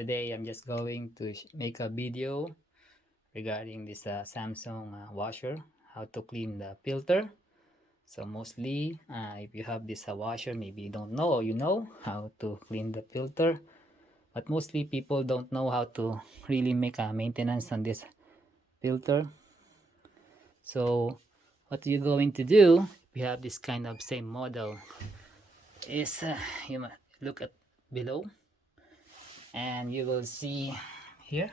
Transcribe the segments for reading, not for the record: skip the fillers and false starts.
today I'm just going to make a video regarding this Samsung washer, how to clean the filter. So mostly if you have this washer, maybe you don't know or you know how to clean the filter, but mostly people don't know how to really make a maintenance on this filter. So what you're going to do, if you have this kind of same model, is you must look at below and you will see here,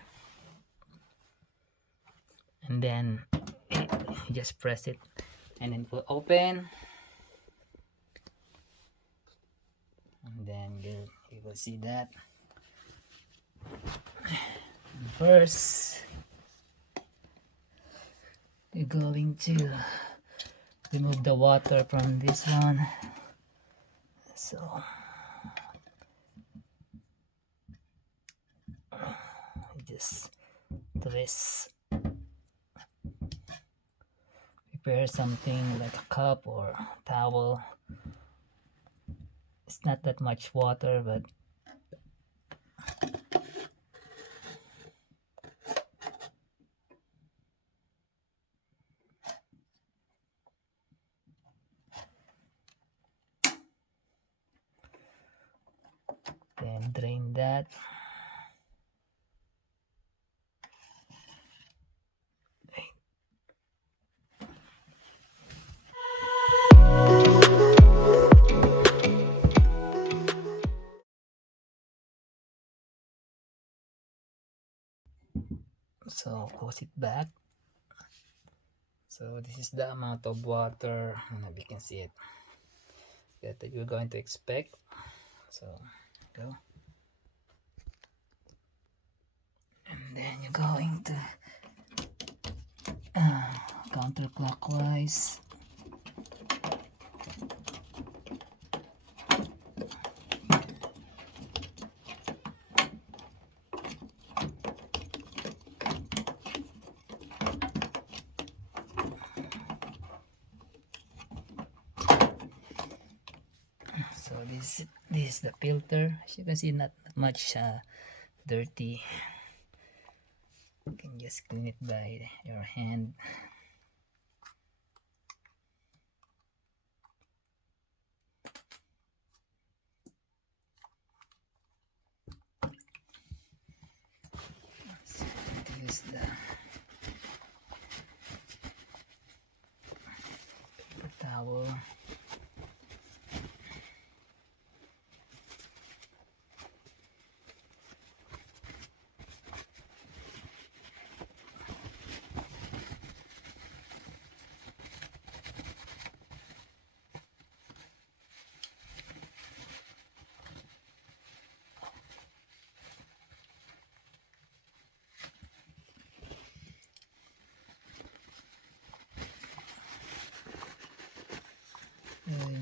and then you just press it and then it will open, and then you will see that first you're going to remove the water from this one. So just twist, prepare something like a cup or a towel. It's not that much water, but then drain that. So close it back. So this is the amount of water, and you can see it, that you're going to expect. So go, and then you're going to counterclockwise. So this is the filter. As you can see, not much dirty. You can just clean it by your hand. So use the paper towel.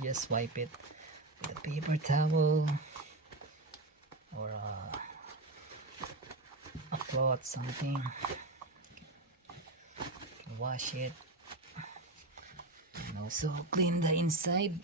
Just wipe it with a paper towel or a cloth, something. You can wash it and also clean the inside.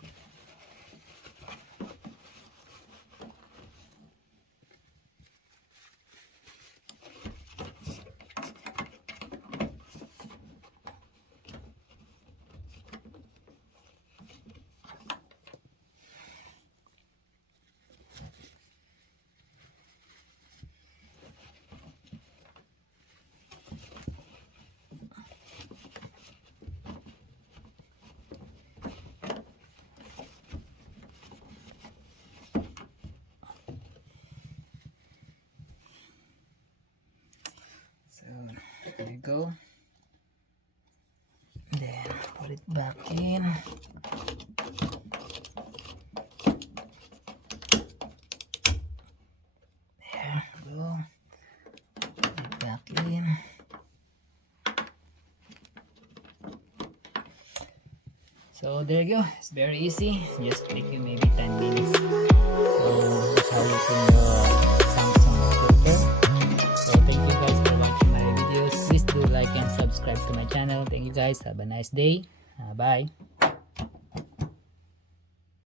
So there you go. Then put it back in. There you go. Put it back in. So there you go. It's very easy. Just take you maybe 10 minutes. So that's how you clean your Samsung filter. So thank you guys for watching my videos. Please do like and subscribe to my channel. Thank you guys. Have a nice day. Bye.